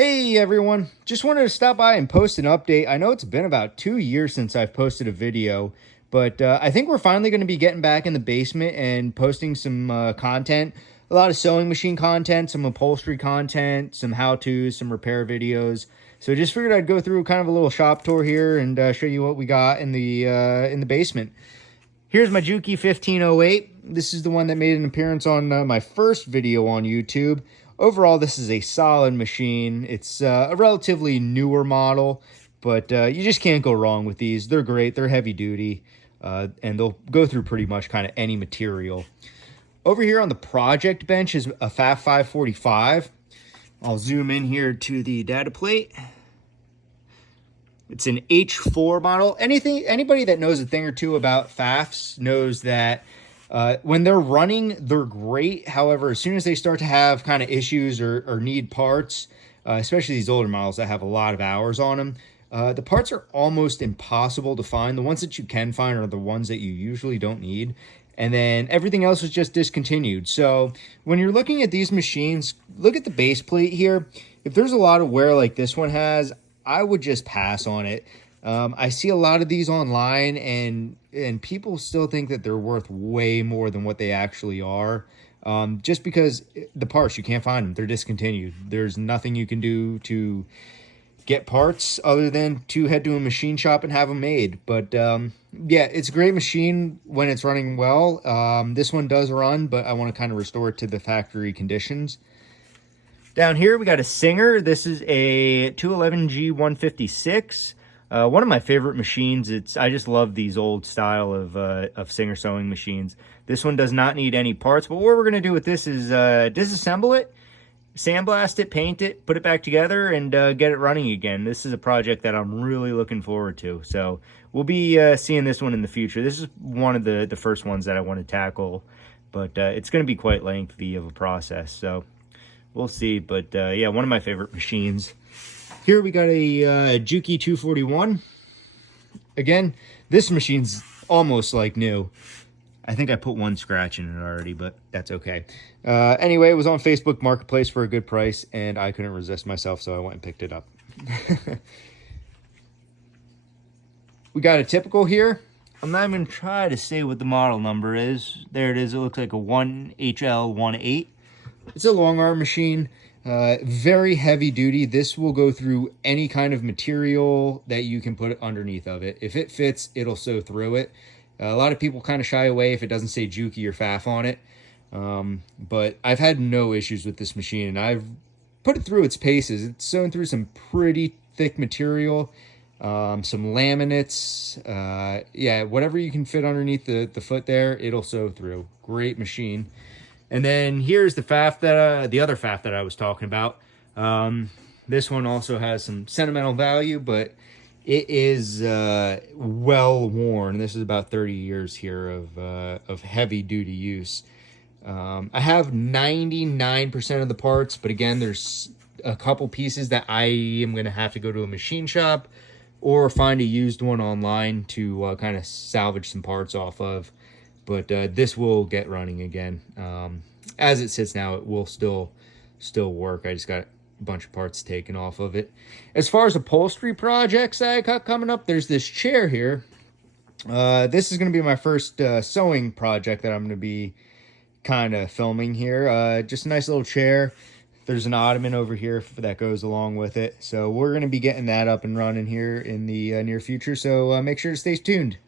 Hey everyone, just wanted to stop by and post an update. I know it's been about 2 years since I've posted a video, but I think we're finally going to be getting back in the basement and posting some content. A lot of sewing machine content, some upholstery content, some how-tos, some repair videos. So just figured I'd go through kind of a little shop tour here and show you what we got in the basement. Here's my Juki 1508. This is the one that made an appearance on my first video on YouTube. Overall, this is a solid machine. It's a relatively newer model, but you just can't go wrong with these. They're great. They're heavy duty, and they'll go through pretty much kind of any material. Over here on the project bench is a FAF 545. I'll zoom in here to the data plate. It's an H4 model. Anybody that knows a thing or two about FAFs knows that when they're running, they're great. However, as soon as they start to have kind of issues or need parts, especially these older models that have a lot of hours on them, the parts are almost impossible to find. The ones that you can find are the ones that you usually don't need. And then everything else is just discontinued. So when you're looking at these machines, look at the base plate here. If there's a lot of wear like this one has, I would just pass on it. I see a lot of these online and people still think that they're worth way more than what they actually are. Just because the parts, you can't find them. They're discontinued. There's nothing you can do to get parts other than to head to a machine shop and have them made. But yeah, it's a great machine when it's running well. This one does run, but I want to kind of restore it to the factory conditions. Down here, we got a Singer. This is a 211G156. One of my favorite machines. I just love these old style of Singer sewing machines. This one does not need any parts, but what we're going to do with this is disassemble it, sandblast it, paint it, put it back together, and get it running again. This is a project that I'm really looking forward to. So we'll be seeing this one in the future. This is one of the first ones that I want to tackle, but it's going to be quite lengthy of a process. So we'll see, but yeah, one of my favorite machines. Here we got a Juki 241. Again, this machine's almost like new. I think I put one scratch in it already, but that's okay. Anyway, it was on Facebook Marketplace for a good price, and I couldn't resist myself, so I went and picked it up. We got a typical here. I'm not even going to try to say what the model number is. There it is. It looks like a 1HL18. It's a long arm machine, very heavy duty. This will go through any kind of material that you can put underneath of it. If it fits, it'll sew through it. A lot of people kind of shy away if it doesn't say Juki or FAF on it. But I've had no issues with this machine, and I've put it through its paces. It's sewn through some pretty thick material, some laminates. Yeah, whatever you can fit underneath the foot there, it'll sew through. Great machine. And then here's the FAF the other FAF that I was talking about. This one also has some sentimental value, but it is well worn. This is about 30 years here of heavy duty use. I have 99% of the parts, but again, there's a couple pieces that I am going to have to go to a machine shop or find a used one online to kind of salvage some parts off of. But this will get running again. As it sits now, it will still work. I just got a bunch of parts taken off of it. As far as upholstery projects that I got coming up, there's this chair here. This is going to be my first sewing project that I'm going to be kind of filming here. Just a nice little chair. There's an ottoman over here that goes along with it. So we're going to be getting that up and running here in the near future. So make sure to stay tuned.